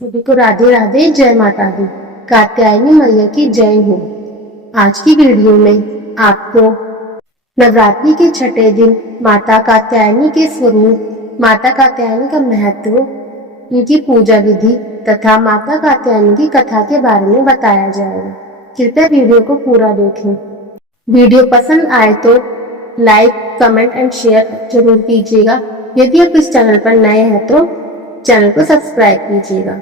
सभी को राधे राधे, जय माता दी। कात्यायनी मैया की जय हो। आज की वीडियो में आपको नवरात्रि के छठे दिन माता कात्यायनी के स्वरूप, माता कात्यायनी का महत्व, उनकी पूजा विधि तथा माता कात्यायनी की कथा के बारे में बताया जाएगा। कृपया वीडियो को पूरा देखें। वीडियो पसंद आए तो लाइक, कमेंट एंड शेयर जरूर कीजिएगा। यदि आप इस चैनल पर नए हैं तो चैनल को सब्सक्राइब कीजिएगा।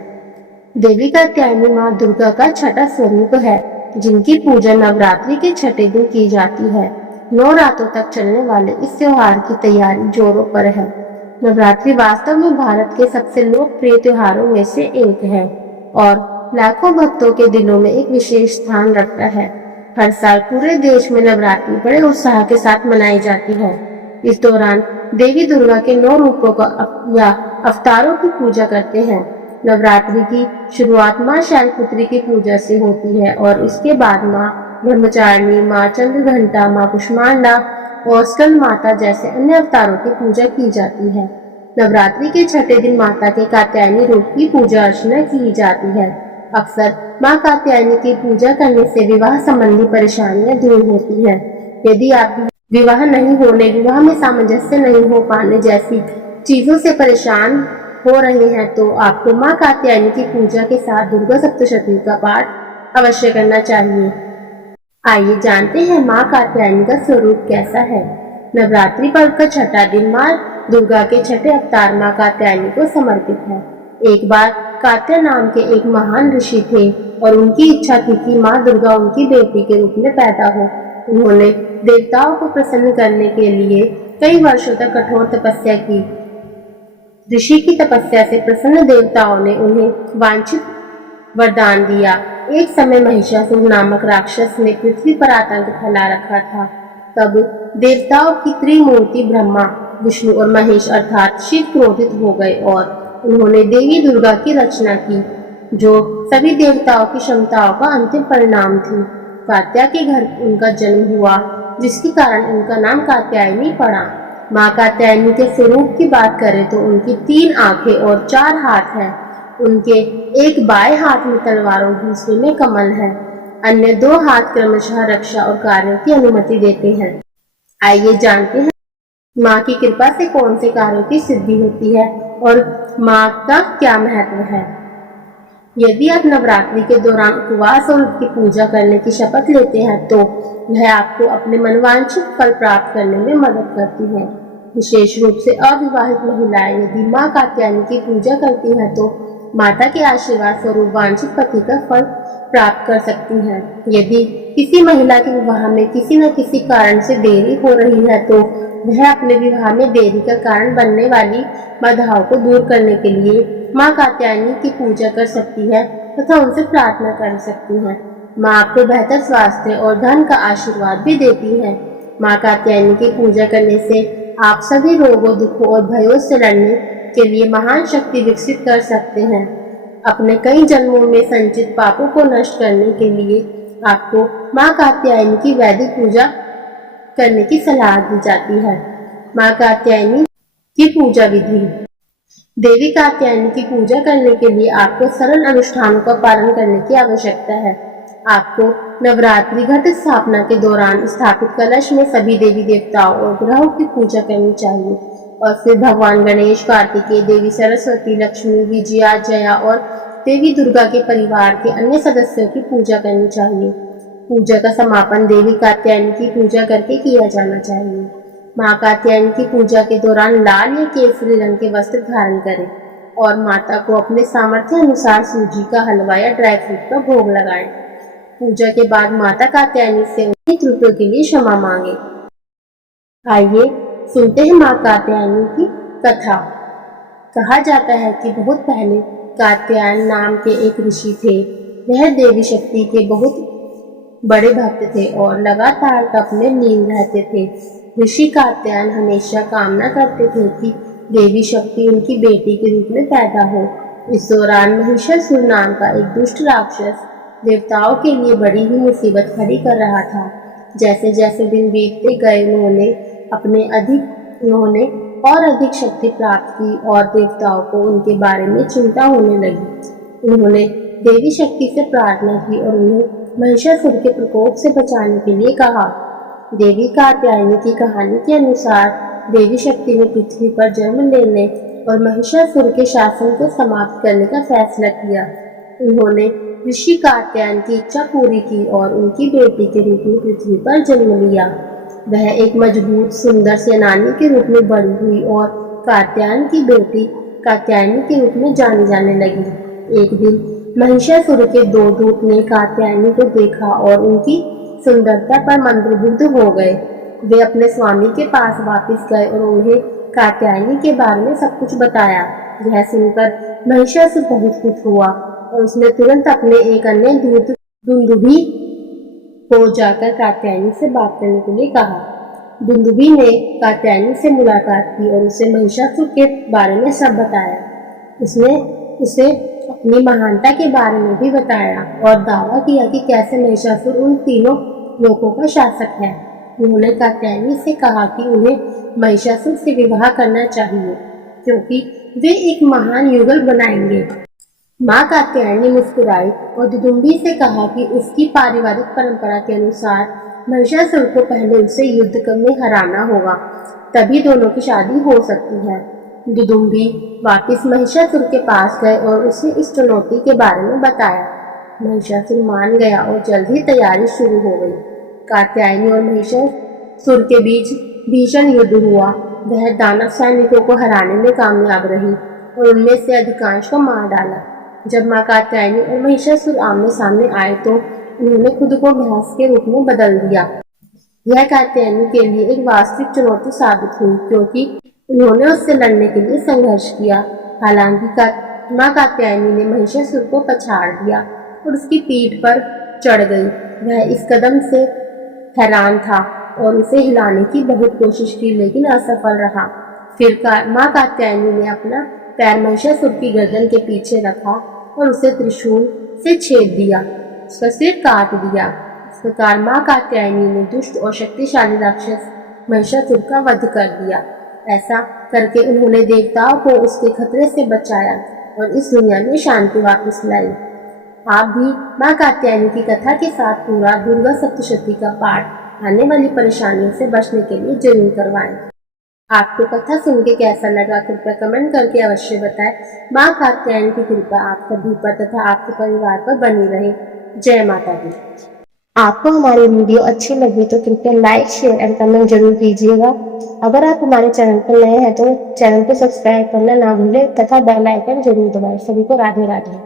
देवी कात्यायनी माँ दुर्गा का छठा स्वरूप है, जिनकी पूजा नवरात्रि के छठे दिन की जाती है। 9 रातों तक चलने वाले इस त्योहार की तैयारी जोरों पर है। नवरात्रि वास्तव में भारत के सबसे लोकप्रिय त्योहारों में से एक है और लाखों भक्तों के दिलों में एक विशेष स्थान रखता है। हर साल पूरे देश में नवरात्रि बड़े उत्साह के साथ मनाई जाती है। इस दौरान देवी दुर्गा के 9 रूपों का या अवतारों की पूजा करते हैं। नवरात्रि की शुरुआत माँ शैलपुत्री की पूजा से होती है और इसके बाद माँ ब्रह्मचारिणी, माँ चंद्रघंटा, माँ कुष्मांडा और स्कंद माता जैसे अन्य अवतारों की पूजा की जाती है। नवरात्रि के छठे दिन माता के कात्यायनी रूप की पूजा अर्चना की जाती है। अक्सर माँ कात्यायनी की पूजा करने से विवाह संबंधी परेशानियां दूर होती हैं। यदि आप विवाह नहीं होने, विवाह में सामंजस्य नहीं हो पाने जैसी चीजों से परेशान हो रहे हैं तो आपको माँ कात्यायनी की पूजा के साथ दुर्गा सप्तशती का पाठ अवश्य करना चाहिए। आइए जानते हैं माँ कात्यायनी का स्वरूप कैसा है। नवरात्रि पर्व का छठा दिन माँ दुर्गा के छठे अवतार माँ कात्यायनी को समर्पित है। एक बार कात्या नाम के एक महान ऋषि थे और उनकी इच्छा थी कि माँ दुर्गा उनकी बेटी के रूप में पैदा हो। उन्होंने देवताओं को प्रसन्न करने के लिए कई वर्षों तक कठोर तपस्या की। ऋषि की तपस्या से प्रसन्न देवताओं ने उन्हें वांछित वरदान दिया। एक समय महिषासुर नामक राक्षस ने पृथ्वी पर आतंक फैला रखा था। तब देवताओं की त्रिमूर्ति ब्रह्मा, विष्णु और महेश अर्थात शिव क्रोधित हो गए और उन्होंने देवी दुर्गा की रचना की, जो सभी देवताओं की क्षमताओं का अंतिम परिणाम थी। कात्या के घर उनका जन्म हुआ, जिसके कारण उनका नाम कात्यायनी पड़ा। माँ कात्यायनी के स्वरूप की बात करें तो उनकी 3 आंखें और 4 हाथ हैं। उनके एक बाएं हाथ में तलवार और दूसरे में कमल है। अन्य 2 हाथ क्रमशः रक्षा और कार्यों की अनुमति देते हैं। आइए जानते हैं माँ की कृपा से कौन से कार्यों की सिद्धि होती है और माँ का क्या महत्व है। यदि आप नवरात्रि के दौरान उपवास और उसकी पूजा करने की शपथ लेते हैं तो वह आपको अपने मनवांछित फल प्राप्त करने में मदद करती है। विशेष रूप से अविवाहित महिलाएं यदि माँ कात्यायनी की पूजा करती हैं तो माता के आशीर्वाद स्वरूप वांछित पति का फल प्राप्त कर सकती हैं। यदि किसी महिला के विवाह में किसी न किसी कारण से देरी हो रही है तो वह अपने विवाह में देरी का कारण बनने वाली बाधाओं को दूर करने के लिए माँ कात्यायनी की पूजा कर सकती है तथा उनसे प्रार्थना कर सकती है। माँ आपको बेहतर स्वास्थ्य और धन का आशीर्वाद भी देती है। माँ कात्यायनी की पूजा करने से आप सभी रोगों, दुखों और भयों से लड़ने के लिए महान शक्ति विकसित कर सकते हैं। अपने कई जन्मों में संचित पापों को नष्ट करने के लिए आपको माँ कात्यायनी की वैदिक पूजा करने की सलाह दी जाती है। माँ कात्यायनी की पूजा विधि। देवी कात्यायनी की पूजा करने के लिए आपको सरल अनुष्ठानों का पालन करने की आवश्यकता है। आपको नवरात्रि घट स्थापना के दौरान स्थापित कलश में सभी देवी देवताओं और ग्रहों की पूजा करनी चाहिए और फिर भगवान गणेश, कार्तिकेय, देवी सरस्वती, लक्ष्मी, विजया, जया और देवी दुर्गा के परिवार के अन्य सदस्यों की पूजा करनी चाहिए। पूजा का समापन देवी कात्यायनी की पूजा करके किया जाना चाहिए। माँ कात्यायनी की पूजा के दौरान लाल या केसरी रंग के वस्त्र धारण करें और माता को अपने सामर्थ्य अनुसार सूजी का हलवा या ड्राई फ्रूट का भोग लगाएं। पूजा के बाद माता कात्यायनी से उनकी त्रुटियों के लिए क्षमा मांगे। आइए सुनते हैं माँ कात्यायनी की कथा। कहा जाता है कि बहुत पहले कात्यायन नाम के एक ऋषि थे। वह देवी शक्ति के बहुत बड़े भक्त थे और लगातार तप में लीन रहते थे। ऋषि कात्यायन हमेशा कामना करते थे कि देवी शक्ति उनकी बेटी के रूप में पैदा हो। इस दौरान महिषासुर नाम का एक दुष्ट राक्षस देवताओं के लिए बड़ी ही मुसीबत खड़ी कर रहा था। जैसे जैसे दिन बीतते गए उन्होंने और अधिक शक्ति प्राप्त की और देवताओं को उनके बारे में चिंता होने लगी। उन्होंने देवी शक्ति से प्रार्थना की और उन्हें महिषासुर के प्रकोप से बचाने के लिए कहा। देवी कात्यायनी की कहानी के अनुसार देवी शक्ति ने पृथ्वी पर जन्म लेने और महिषासुर के शासन को समाप्त करने का फैसला किया। उन्होंने ऋषि कात्यायन की इच्छा पूरी की और उनकी बेटी के रूप में पृथ्वी पर जन्म लिया। वह एक मजबूत सुंदर सेनानी के रूप में बड़ी हुई और कात्यायन की बेटी कात्यायनी के रूप में जानी जाने लगी। एक दिन महिषासुर के 2 दूत ने कात्यायनी को देखा और उनकी सुंदरता पर मंत्रमुग्ध हो गए। वे अपने स्वामी के पास वापस गए और उन्हें कात्यायनी के बारे में सब कुछ बताया। यह सुनकर महिषासुर बहुत खुश हुआ और उसने तुरंत अपने एक अन्य दूत दुंदुभी को जाकर कात्यायनी से बात करने के लिए कहा। दुंदुभी ने कात्यायनी से मुलाकात की और उसे महिषासुर के बारे में सब बताया। उसने उसे अपनी महानता के बारे में भी बताया और दावा किया कि कैसे महिषासुर उन तीनों लोगों का शासक है। उन्होंने कात्यायनी से कहा कि उन्हें महिषासुर से विवाह करना चाहिए क्योंकि वे एक महान युगल बनाएंगे। माँ कात्यायनी मुस्कुराई और दुदुम्बी से कहा कि उसकी पारिवारिक परंपरा के अनुसार महिषासुर को पहले उसे युद्ध में हराना होगा, तभी दोनों की शादी हो सकती है। दुदुम्बी वापस महिषासुर के पास गए और उसे इस चुनौती के बारे में बताया। महिषासुर मान गया और जल्द ही तैयारी शुरू हो गई। कात्यायनी और महिषासुर के बीच भीषण युद्ध हुआ। वह दानव सैनिकों को हराने में कामयाब रही और उनमें से अधिकांश को मार डाला। जब माँ कात्यायनी और महिषासुर आमने सामने आए तो उन्होंने खुद को भैंस के रूप में बदल दिया। यह कात्यायनी के लिए एक वास्तविक चुनौती साबित हुई क्योंकि उन्होंने उससे लड़ने के लिए संघर्ष किया। हालांकि माँ कात्यायनी ने महिषासुर को पछाड़ दिया और उसकी पीठ पर चढ़ गई। वह इस कदम से हैरान था और उसे हिलाने की बहुत कोशिश की लेकिन असफल रहा। फिर माँ कात्यायनी ने अपना पैर महिषासुर की गर्दन के पीछे रखा और उसे त्रिशूल से छेद दिया, उसका सिर काट दिया। इस प्रकार माँ कात्यायनी ने दुष्ट और शक्तिशाली राक्षस महिषासुर का वध कर दिया। ऐसा करके उन्होंने देवताओं को उसके खतरे से बचाया और इस दुनिया में शांति वापस लाई। आप भी माँ कात्यायनी की कथा के साथ पूरा दुर्गा सप्तशती का पाठ आने वाली परेशानियों से बचने के लिए जरूर करवाएं। आपको कथा सुन के कैसा लगा कृपया कमेंट करके अवश्य बताएं। माँ कात्यायनी की कृपा आप सभी पर तथा आपके परिवार पर बनी रहे। जय माता दी। आपको हमारी वीडियो अच्छी लगी तो कृपया लाइक शेयर एंड कमेंट जरूर कीजिएगा। अगर आप हमारे चैनल पर नए हैं तो चैनल को सब्सक्राइब करना ना भूलें तथा बेल आइकन जरूर दबाएं। सभी को राधे राधे।